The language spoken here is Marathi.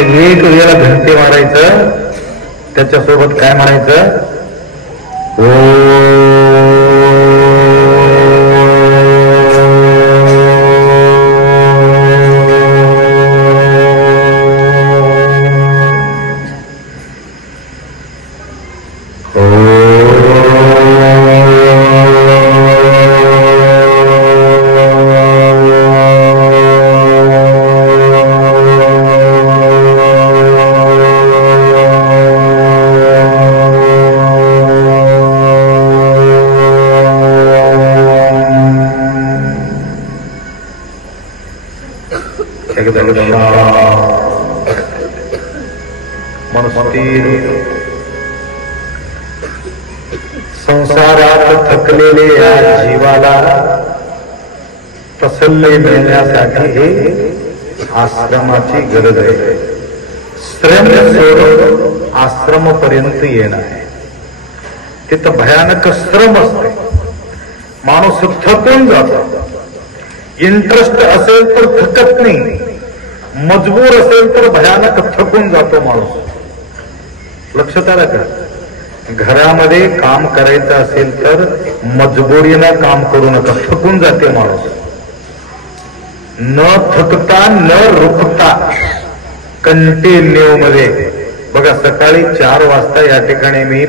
एक वेळेला घंटे मारायचं, त्याच्यासोबत काय म्हणायचं, संसारात थकलेले या जीवाला तसल्ली मिळण्यासाठी हे आश्रमाची गरज आहे. श्रम सोडून आश्रमपर्यंत येणं आहे. तिथं भयानक श्रम असते. माणूस थकून जातो. इंटरेस्ट असेल तर थकत नाही, मजबूर असेल तर भयानक थकून जातो माणूस. लक्षात आलं का? घरामध्ये काम करायचं असेल तर मजबुरीनं काम करू नका, थकून जाते माणूस. न थकता न रुकता कंटिन्यू मध्ये बघा. सकाळी 4 वाजता या ठिकाणी मी